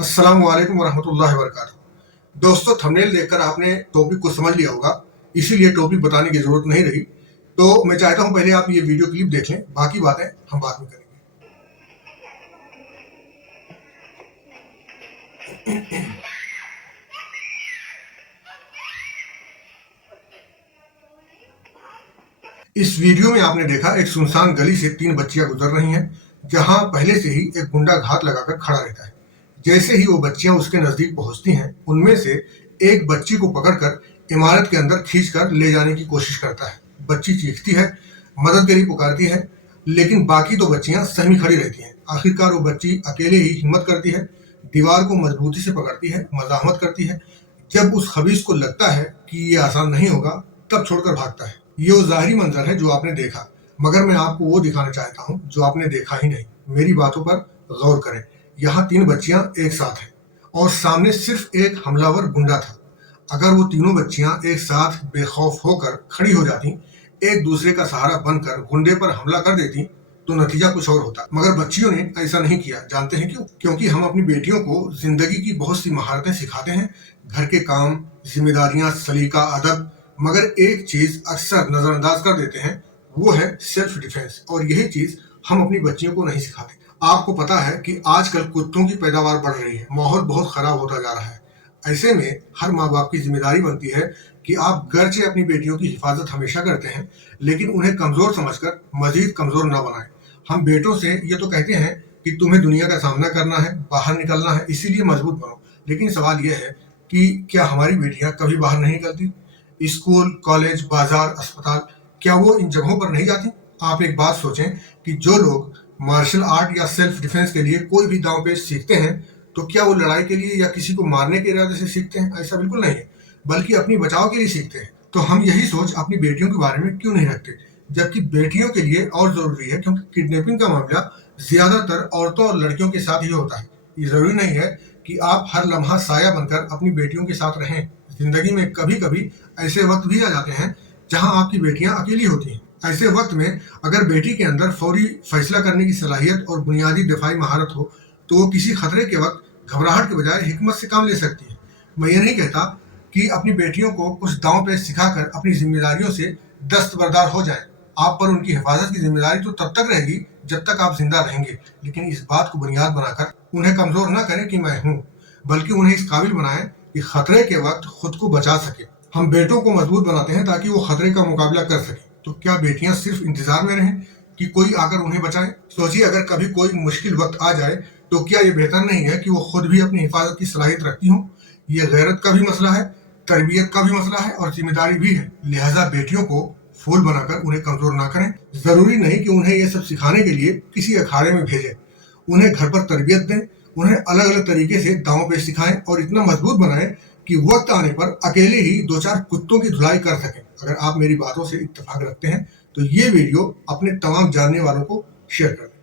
अस्सलाम वालेकुम वरहमतुल्लाहि वबरकातुहू। दोस्तों, थंबनेल देखकर आपने टॉपिक को समझ लिया होगा, इसीलिए टॉपिक बताने की जरूरत नहीं रही। तो मैं चाहता हूं पहले आप ये वीडियो क्लिप देखें, बाकी बातें हम बाद में करेंगे। इस वीडियो में आपने देखा एक सुनसान गली से 3 बच्चियां गुजर रही हैं, जहां पहले से ही एक गुंडा घात लगाकर खड़ा रहता है। जैसे ही वो बच्चियां उसके नजदीक पहुंचती हैं, उनमें से एक बच्ची को पकड़कर इमारत के अंदर खींचकर ले जाने की कोशिश करता है। बच्ची चीखती है, मदद के लिए पुकारती है, लेकिन बाकी 2 बच्चियां सहमी खड़ी रहती हैं। आखिरकार वो बच्ची अकेले ही हिम्मत करती है, दीवार को मजबूती से पकड़ती है, मजामत करती है। जब उस खबीस को लगता है कि ये आसान नहीं होगा, तब छोड़कर भागता है। ये वो जाहिरी मंजर है जो आपने देखा, मगर मैं आपको वो दिखाना चाहता हूँ जो आपने देखा ही नहीं। मेरी बातों पर गौर करें। यहाँ 3 बच्चियां एक साथ हैं और सामने सिर्फ एक हमलावर गुंडा था। अगर वो तीनों बच्चियां एक साथ बेखौफ होकर खड़ी हो जाती, एक दूसरे का सहारा बनकर गुंडे पर हमला कर देती, तो नतीजा कुछ और होता। मगर बच्चियों ने ऐसा नहीं किया। जानते हैं क्यों? क्योंकि हम अपनी बेटियों को जिंदगी की बहुत सी महारतें सिखाते हैं, घर के काम, जिम्मेदारियां, सलीका, अदब। मगर एक चीज अक्सर नजरअंदाज कर देते हैं, वो है सेल्फ डिफेंस। और यही चीज हम अपनी बच्चियों को नहीं सिखाते। आपको पता है कि आजकल कुत्तों की पैदावार बढ़ रही है, माहौल बहुत खराब होता जा रहा है। ऐसे में हर माँ बाप की जिम्मेदारी बनती है कि आप गरचे अपनी बेटियों की हिफाजत हमेशा करते हैं, लेकिन उन्हें कमजोर समझकर मजीद कमजोर ना बनाएं। हम बेटों से ये तो कहते हैं कि तुम्हें दुनिया का सामना करना है, बाहर निकलना है, इसीलिए मजबूत बनो। लेकिन सवाल यह है कि क्या हमारी बेटियां कभी बाहर नहीं निकलती? स्कूल, कॉलेज, बाजार, अस्पताल, क्या वो इन जगहों पर नहीं जाती? आप एक बात सोचें कि जो लोग मार्शल आर्ट या सेल्फ डिफेंस के लिए कोई भी दांव पेच सीखते हैं, तो क्या वो लड़ाई के लिए या किसी को मारने के इरादे से सीखते हैं? ऐसा बिल्कुल नहीं है, बल्कि अपनी बचाव के लिए सीखते हैं। तो हम यही सोच अपनी बेटियों के बारे में क्यों नहीं रखते? जबकि बेटियों के लिए और जरूरी है, क्योंकि किडनैपिंग का मामला ज्यादातर औरतों और लड़कियों के साथ ही होता है। ये जरूरी नहीं है कि आप हर लम्हा साया बनकर अपनी बेटियों के साथ रहें। जिंदगी में कभी कभी ऐसे वक्त भी आ जाते हैं जहां आपकी बेटियां अकेली होती हैं। ऐसे वक्त में अगर बेटी के अंदर फौरी फैसला करने की सलाहियत और बुनियादी दिफाई महारत हो, तो वो किसी खतरे के वक्त घबराहट के बजाय हिकमत से काम ले सकती है। मैं ये नहीं कहता कि अपनी बेटियों को कुछ दांव पे सिखाकर अपनी जिम्मेदारियों से दस्तबरदार हो जाएं। आप पर उनकी हिफाजत की जिम्मेदारी तो तब तक रहेगी जब तक आप जिंदा रहेंगे, लेकिन इस बात को बुनियाद बनाकर उन्हें कमजोर न करें कि मैं हूँ, बल्कि उन्हें इस काबिल बनाएं कि खतरे के वक्त खुद को बचा सके। हम बेटों को मजबूत बनाते हैं ताकि वो खतरे का मुकाबला कर सके। तो क्या बेटियां सिर्फ इंतजार में रहें कि कोई आकर उन्हें बचाए? सोचिए, अगर कभी कोई मुश्किल वक्त आ जाए, तो क्या ये बेहतर नहीं है कि वो खुद भी अपनी हिफाजत की सलाहियत रखती हों? ये गैरत का भी मसला है, तरबियत का भी मसला है और जिम्मेदारी भी है। लिहाजा बेटियों को फूल बनाकर उन्हें कमजोर ना करें। जरूरी नहीं कि उन्हें यह सब सिखाने के लिए किसी अखाड़े में भेजें। उन्हें घर पर तरबियत दें, उन्हें अलग अलग तरीके से दांव पे सिखाएं और इतना मजबूत बनाएं कि वक्त आने पर अकेले ही 2-4 कुत्तों की धुलाई कर सकें। अगर आप मेरी बातों से इत्तेफाक रखते हैं, तो ये वीडियो अपने तमाम जानने वालों को शेयर कर दें।